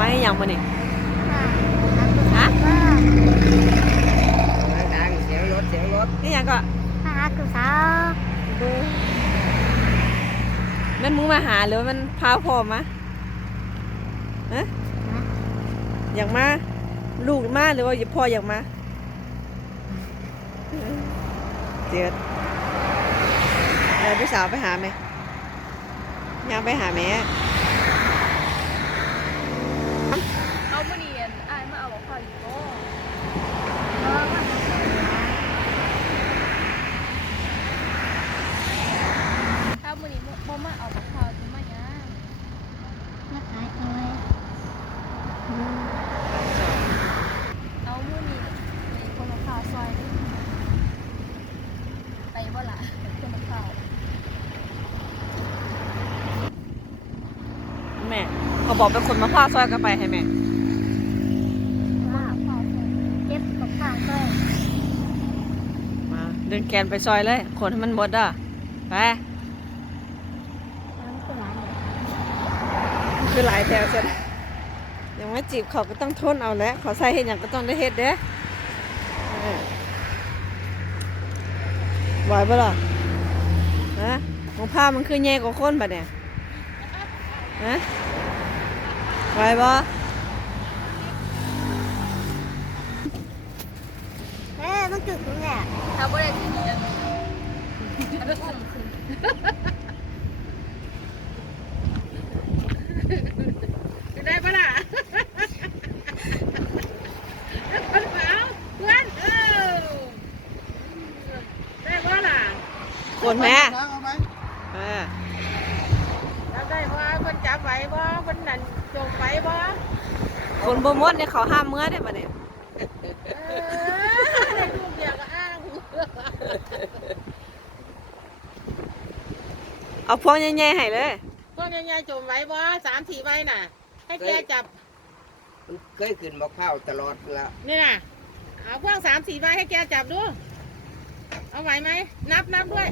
มาให้ยังมานี่ฮะดังเสียงรถเสียงรถให้ยังก็ฮะกูสาวมันมึงมาหาหรือมันพาพ่อมาฮะอยากมา ลูกมาหรือว่าพ่ออยากมาเจ็ดเดี๋ยวพี่สาวไปหาไหมยังไปหาแม่ เอามื่อนี้อันอายมาเอาบอกข้าวอยู่โอ้ถ้ามื่อนี้บ่มาเอาบอกข้าวจะมาหยัง มาขายเอาไว้ เอามื่อนี้มีคนเอาข้าวซอยเด้อไปบ่ล่ะคนเอาข้าว แม่ เขาบอกเป็นคนมาพาซอยกันไปให้แม่ว่าพ่อเก็บกับข้าวก็มาเดินแกนไปซอยเลย คนให้มันหมดเด้อไปน้ำตัวหลานเลยคือหลายแถวเสร็จยังไม่จีบเขาก็ต้องทนเอาแหล้วเขาใส่เห็นอย่างก็ต้องได้เฮ็ดเด้เออไหวปะล่ะฮะของผ้ามันคือแย่กว่าคนปะเนี่ย ฮะไหวปะเอ๊ะมันจุดตรงไหนถ้าบ่ได้กินอันอันอุ้มขึ้นได้ปะล่ะคนเปล่าเพื่อนเออได้ปะล่ะคนแม่ เอาไหม เออ จับได้ปะคน จับไหวปะคนนั่นจมไหวปะคนบ่หมดเนี่ยเขาห้ามเมื่อได้ปะเนี่ยเออได้ลูกเดียวก็อ้างเอาพวงใหญ่ๆให้เลยพวกยังไงจมไหวปะสามสี่ใบน่ะ ให้แกจับมันเคยขึ้นมะพร้าวตลอดแล้วนี่น่ะเอาพวกสามสี่ใบให้แกจับดู เอาไหวไหมนับนับด้วย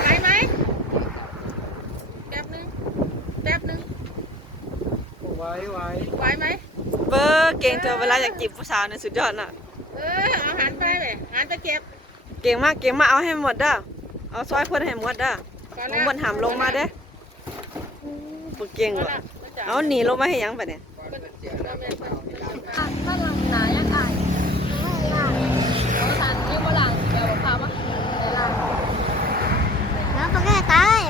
ไหวไหมแป๊บนึงแป๊บนึงไว้ไว้ไหวไหมเบอร์เก่งเธอเวลาอยากจีบผู้สาวเนี่ยสุดยอดน่ะ เออเอาหันไปไปหันไปเก็บเก่งมากเก่งมากเอาให้หมดเด้อเอาซอยเพิ่นให้หมดเด้อก่อนลนะงบนหามลงมาเด้บ่เก่งก่อนว่ะนะมันจะเอาหนีลงมาให้หยังปะเนี่ยก่อนมันเสียน้ำมะพร้าวนี่ล่ะอะถ้าหลังหนายังอาย ไม่ล่ะ เอาทานยังบ่หลังแกบอกข้าวว่าไปหลัง น้ำตัวแก่ตาย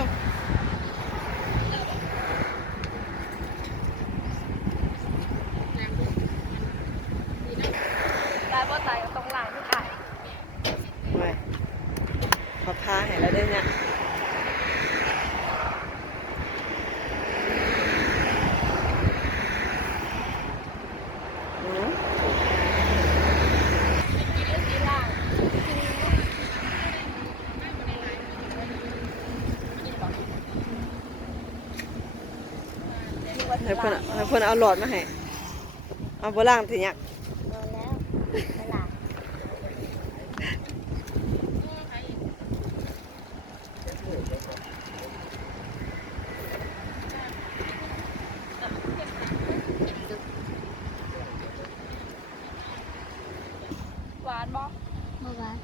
ตายบ่ตายก็ต้องหลังที่อายไว้ขอพาให้แล้วได้เนี่ยอืมกินแล้วสีหลังกินบ่ให้เพิ่นเอาให้เพิ่นเอาหลอดมาให้ เอาบ่ล่างทีเนี้ยโดนแล้วไม่ล่ะ หวานบ่เมื่อวาน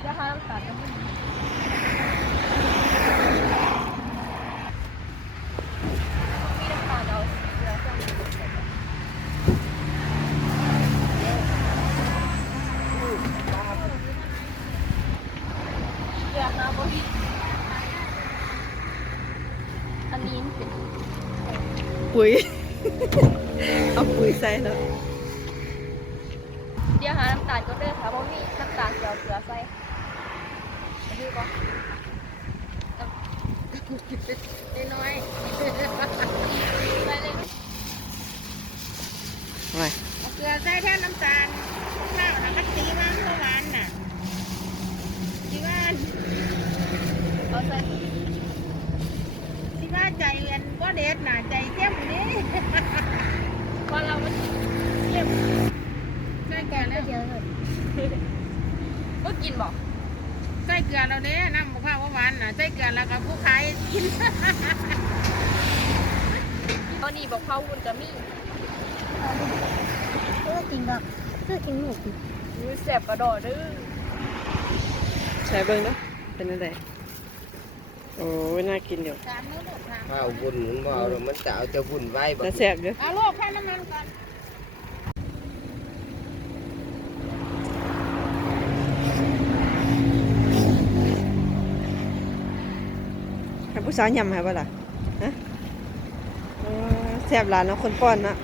เดี๋ยวหาน้ำตาลกันบ่มีน้ำตาลเอาเกลือเครื่องดื่มใส่ไปเกลือน้ำบ่มีอันนี้มันเป็น ปุ๋ย เอาปุ๋ยใส่เนาะเดี๋ยวหาน้ำตาลก็เด้อค่ะบ่มีน้ำตาลเกลือเกลือใส่อันนี้บ่น้อยใส่เลยไว้ๆเอาเกลือใส่แทนน้ำตาลข้าวนะมันตีมันเมื่อวานน่ะตีมันเอาใส่ที่ว่าใจ เวียนก็เด็ดน่ะใจเข้มนี่ว่าเรามันเข้มใช่ก่อนแล้วเยอะเลยก็กินบ่กใส่เกลือเราเด้น้ำมะพร้าวหวานน่ะใส่เกลือแล้วก็ผู้ขายกินตอนนี้บอกเขาคุณจะมีเออจริงดอกคือจริงหนูมือแสบกระดอเด้อใช้เบิ่งเนาะเป็นอะไร โอ้ยน่ากินอยู่สามมื้อลูกค่ะข้าวบุญมันบ่เอาแล้วมันจะเอาจะบุญไว้บ่แต่แซ่บอยู่เอาลูกข้าวน้ำมันก่อนให้ผู้สาวยำให้บ่ล่ะฮะเออแซ่บหลานเนาะคนป้อนเนาะ